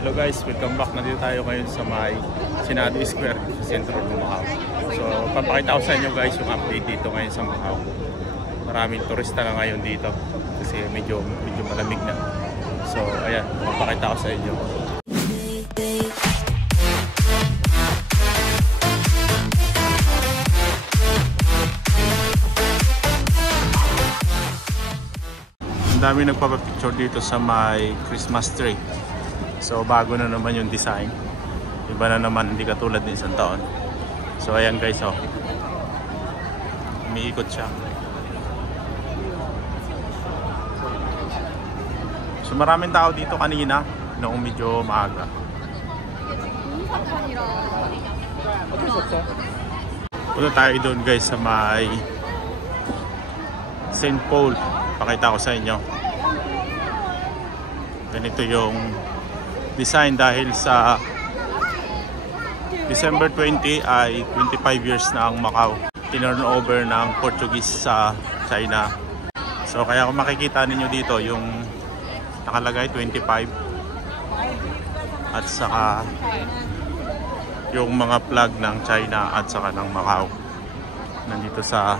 Hello guys, welcome back. Nandito tayo ngayon sa may Senado Square sa sentro ng Macau. So, papakita ko sa inyo guys yung update dito ngayon sa Macau. Maraming turista na ngayon dito kasi medyo malamig na. So, ayan, papakita ko sa inyo. Ang dami nagpapapicture dito sa may Christmas tree. So bago na naman yung design. Iba na naman, hindi katulad ng isang taon. So ayan guys, oh. Umiikot siya. So maraming tao dito kanina noong medyo maaga. Punta tayo doon guys sa may St. Paul. Pakita ko sa inyo. Ganito yung design dahil sa December 20 ay 25 years na ang Macau tinurn over ng Portuguese sa China. So kaya kung makikita ninyo dito yung nakalagay 25 at saka yung mga flag ng China at saka ng Macau nandito sa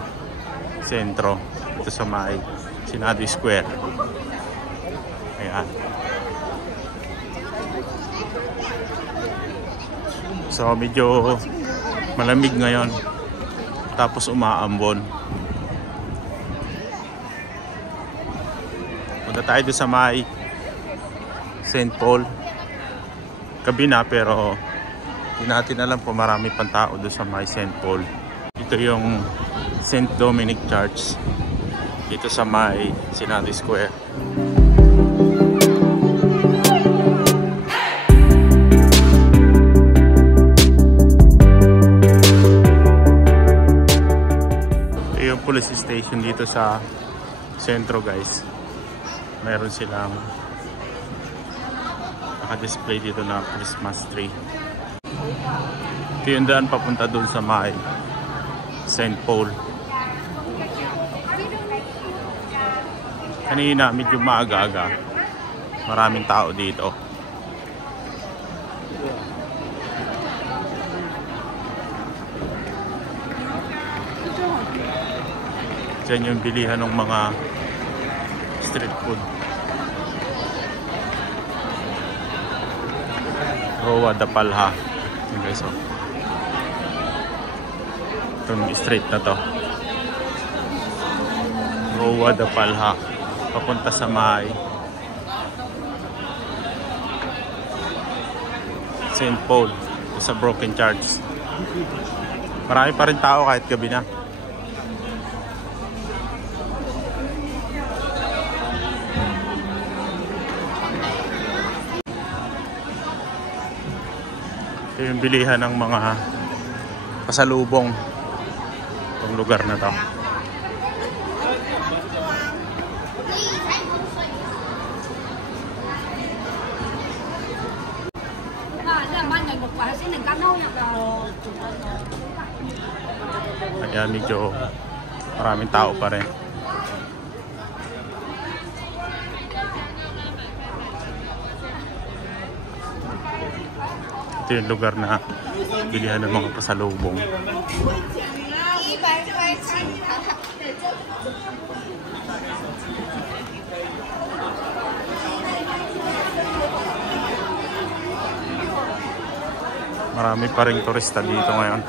sentro, dito sa may Senado Square. Ayan. So medyo malamig ngayon tapos umaambon. Punta tayo doon sa may St. Paul. Gabi na pero hindi natin alam kung marami pang tao doon sa may St. Paul. Ito yung St. Dominic Church dito sa may Senado Square. Police station dito sa sentro guys. Meron silang naka-display dito na Christmas tree. Ito yung daan papunta doon sa may St. Paul. Kanina medyo maaga-aga. Maraming tao dito. Diyan yung bilihan ng mga street food. Rua da Palha. Yung guys, oh. Itong street na to. Rua da Palha. Papunta sa may St. Paul. Sa Broken Church. Marami pa rin tao kahit gabi na. Yung bilihan ng mga pasalubong itong lugar na to. Kaya medyo maraming tao pa rin. Ito yung lugar na bilihan ng mga pasalubong. Marami pa ring turista dito ngayon.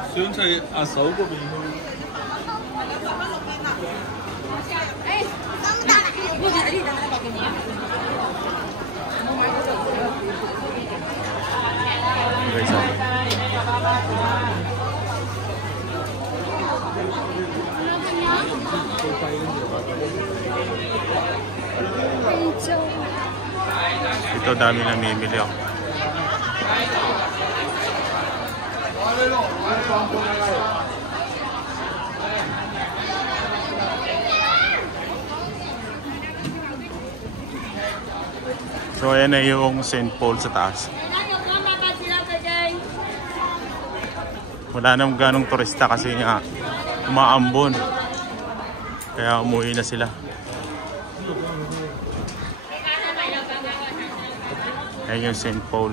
Ito dami namimili ako. So ayan na yung St. Paul sa taas. Wala nang ganong turista kasi nga umaambon. Kaya umuwi na sila. Ayan yung St. Paul.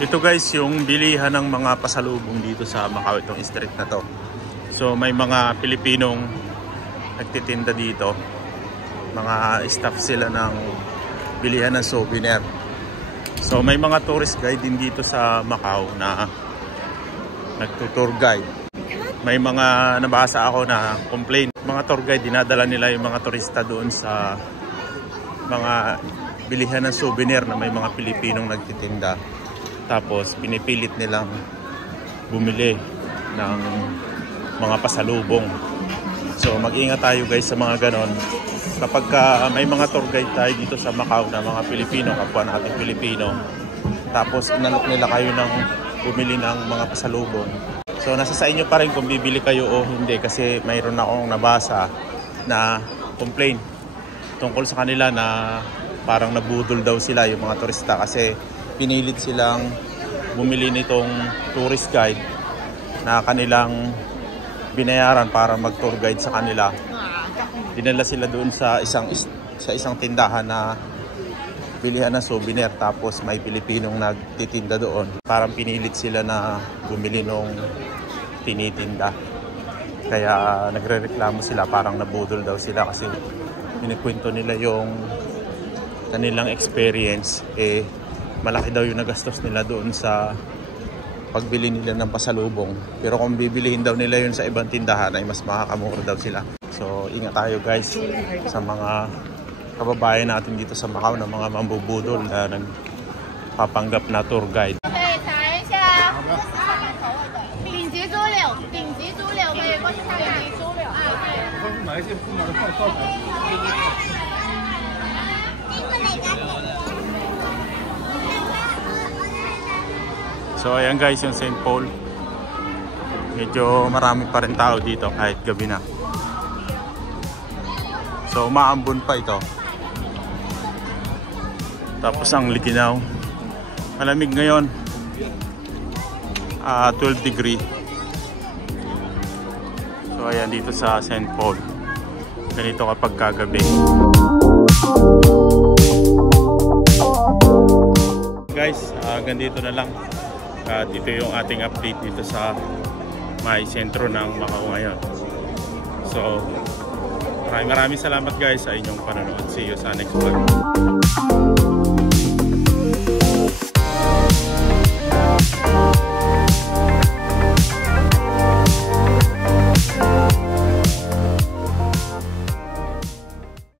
Ito guys yung bilihan ng mga pasalubong dito sa Macau, itong street na to. So may mga Pilipinong nagtitinda dito. Mga staff sila ng bilihan ng souvenir. So may mga tourist guide din dito sa Macau na nagtutour guide. May mga nabasa ako na complaint. Mga tour guide, dinadala nila yung mga turista doon sa mga bilihan ng souvenir na may mga Pilipinong nagtitinda. Tapos pinipilit nilang bumili ng mga pasalubong. So mag-ingat tayo guys sa mga ganon. Kapag may mga tour guide tayo dito sa Macau na mga Pilipino, kapwa natin Pilipino, tapos inalok nila kayo ng bumili ng mga pasalubong. So nasa sa inyo pa rin kung bibili kayo o hindi, kasi mayroon akong nabasa na complaint tungkol sa kanila na parang nabudol daw sila yung mga turista kasi pinilit silang bumili nitong tourist guide na kanilang binayaran para mag-tour guide sa kanila. Dinala sila doon sa isang tindahan na bilihan ng souvenir, tapos may Pilipinong nagtitinda doon. Parang pinilit sila na bumili nung tinitinda. Kaya nagrereklamo sila, parang nabudol daw sila kasi inikwento nila yung kanilang experience. Malaki daw yung nagastos nila doon sa pagbili nila ng pasalubong. Pero kung bibilihin daw nila yun sa ibang tindahan ay mas makakamura daw sila. So ingat tayo guys sa mga kababayan natin dito sa Macau na mga mambubudol na nagpapanggap na tour guide. So ayan guys yung St. Paul. Medyo marami pa rin tao dito kahit gabi na. So umaambon pa ito. Tapos ang Likinaw. Malamig ngayon. 12 degree. So ayan dito sa St. Paul. Ganito kapag kagabi. Guys, hanggang dito na lang. At ito yung ating update dito sa may sentro ng Macau ngayon. So maraming salamat guys sa inyong panonood. See you sa next vlog.